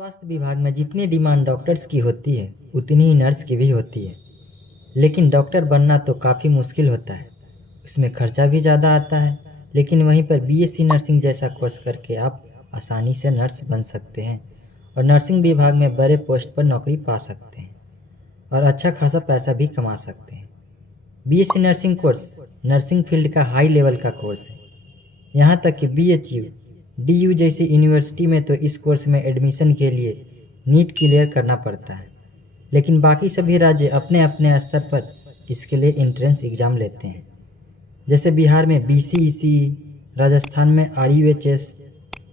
स्वास्थ्य विभाग में जितनी डिमांड डॉक्टर्स की होती है उतनी ही नर्स की भी होती है। लेकिन डॉक्टर बनना तो काफ़ी मुश्किल होता है, उसमें खर्चा भी ज़्यादा आता है। लेकिन वहीं पर बीएससी नर्सिंग जैसा कोर्स करके आप आसानी से नर्स बन सकते हैं और नर्सिंग विभाग में बड़े पोस्ट पर नौकरी पा सकते हैं और अच्छा खासा पैसा भी कमा सकते हैं। BSc nursing course nursing field का हाई लेवल का कोर्स है। यहाँ तक कि बीएचयू, डीयू जैसी यूनिवर्सिटी में तो इस कोर्स में एडमिशन के लिए नीट क्लियर करना पड़ता है। लेकिन बाकी सभी राज्य अपने अपने स्तर पर इसके लिए एंट्रेंस एग्ज़ाम लेते हैं। जैसे बिहार में बीसीईसी, राजस्थान में आरयूएचएस,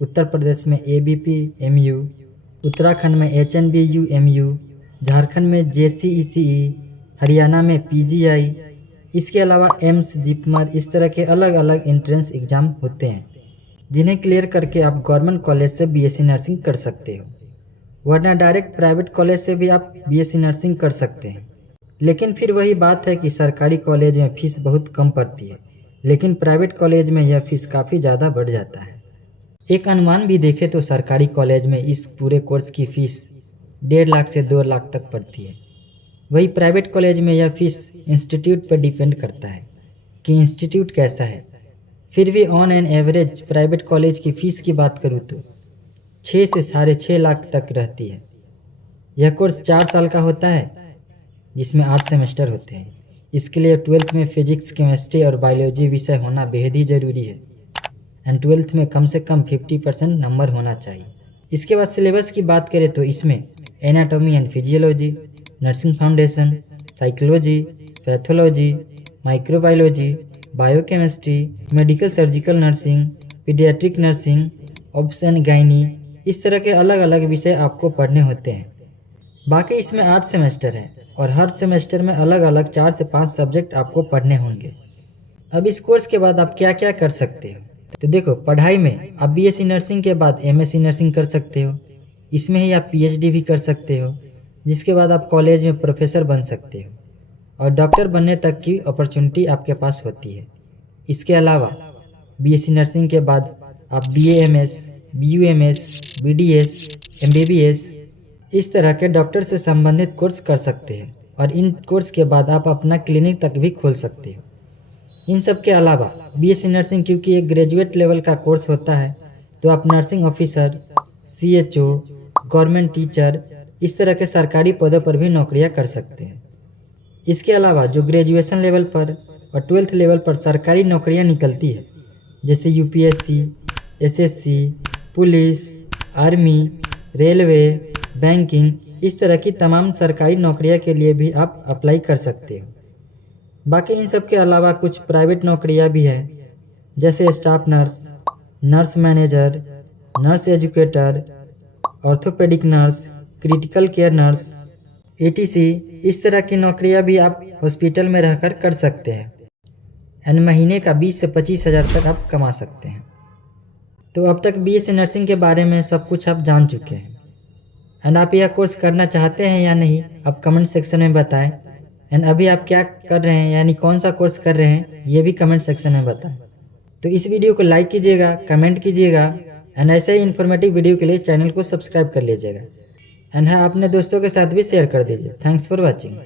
उत्तर प्रदेश में एबीपीएमयू, उत्तराखंड में एचएनबीयूएमयू, झारखंड में जेसीईसीई, हरियाणा में पीजीआई, इसके अलावा एम्स, जिपमर, इस तरह के अलग अलग एंट्रेंस एग्ज़ाम होते हैं जिन्हें क्लियर करके आप गवर्नमेंट कॉलेज से बीएससी नर्सिंग कर सकते हो, वरना डायरेक्ट प्राइवेट कॉलेज से भी आप बीएससी नर्सिंग कर सकते हैं। लेकिन फिर वही बात है कि सरकारी कॉलेज में फ़ीस बहुत कम पड़ती है, लेकिन प्राइवेट कॉलेज में यह फ़ीस काफ़ी ज़्यादा बढ़ जाता है। एक अनुमान भी देखें तो सरकारी कॉलेज में इस पूरे कोर्स की फ़ीस 1.5 लाख से 2 लाख तक पड़ती है। वही प्राइवेट कॉलेज में यह फ़ीस इंस्टीट्यूट पर डिपेंड करता है कि इंस्टीट्यूट कैसा है। फिर भी on an average private college की फ़ीस की बात करूँ तो 6 से 6.5 लाख तक रहती है। यह कोर्स 4 साल का होता है जिसमें 8 सेमेस्टर होते हैं। इसके लिए 12th में फिजिक्स, केमिस्ट्री और बायोलॉजी विषय होना बेहद ही ज़रूरी है एंड 12th में कम से कम 50% नंबर होना चाहिए। इसके बाद सिलेबस की बात करें तो इसमें anatomy and physiology, nursing foundation, psychology, pathology, microbiology, biochemistry, medical surgical nursing, paediatric nursing, obs and gynae, इस तरह के अलग अलग विषय आपको पढ़ने होते हैं। बाकी इसमें 8 सेमेस्टर हैं और हर सेमेस्टर में अलग अलग 4 से 5 सब्जेक्ट आपको पढ़ने होंगे। अब इस कोर्स के बाद आप क्या क्या कर सकते हो, तो देखो, पढ़ाई में आप बीएससी नर्सिंग के बाद एमएससी नर्सिंग कर सकते हो। इसमें ही आप पीएचडी भी कर सकते हो, जिसके बाद आप कॉलेज में प्रोफेसर बन सकते हो और डॉक्टर बनने तक की अपॉर्चुनिटी आपके पास होती है। इसके अलावा बीएससी नर्सिंग के बाद आप बीएएमएस, बीयूएमएस, बीडीएस, एमबीबीएस, इस तरह के डॉक्टर से संबंधित कोर्स कर सकते हैं और इन कोर्स के बाद आप अपना क्लिनिक तक भी खोल सकते हो। इन सब के अलावा बीएससी नर्सिंग क्योंकि एक ग्रेजुएट लेवल का कोर्स होता है, तो आप nursing officer, CHO, government teacher, इस तरह के सरकारी पदों पर भी नौकरियां कर सकते हैं। इसके अलावा जो ग्रेजुएशन लेवल पर और 12th लेवल पर सरकारी नौकरियां निकलती है, जैसे UPSC, SSC, police, army, railway, banking, इस तरह की तमाम सरकारी नौकरियां के लिए भी आप अप्लाई कर सकते हो। बाकी इन सब के अलावा कुछ प्राइवेट नौकरियां भी हैं, जैसे staff nurse, nurse manager, nurse educator, orthopaedic nurse, critical care nurse, etc, इस तरह की नौकरियां भी आप हॉस्पिटल में रहकर कर सकते हैं एंड महीने का 20 से 25 हज़ार तक आप कमा सकते हैं। तो अब तक बीएससी नर्सिंग के बारे में सब कुछ आप जान चुके हैं एंड आप यह कोर्स करना चाहते हैं या नहीं, आप कमेंट सेक्शन में बताएं। एंड अभी आप क्या कर रहे हैं, यानी कौन सा कोर्स कर रहे हैं, ये भी कमेंट सेक्शन में बताएं। तो इस वीडियो को लाइक कीजिएगा, कमेंट कीजिएगा एंड ऐसे ही इन्फॉर्मेटिव वीडियो के लिए चैनल को सब्सक्राइब कर लीजिएगा एंड हाँ, अपने दोस्तों के साथ भी शेयर कर दीजिए। Thanks for watching.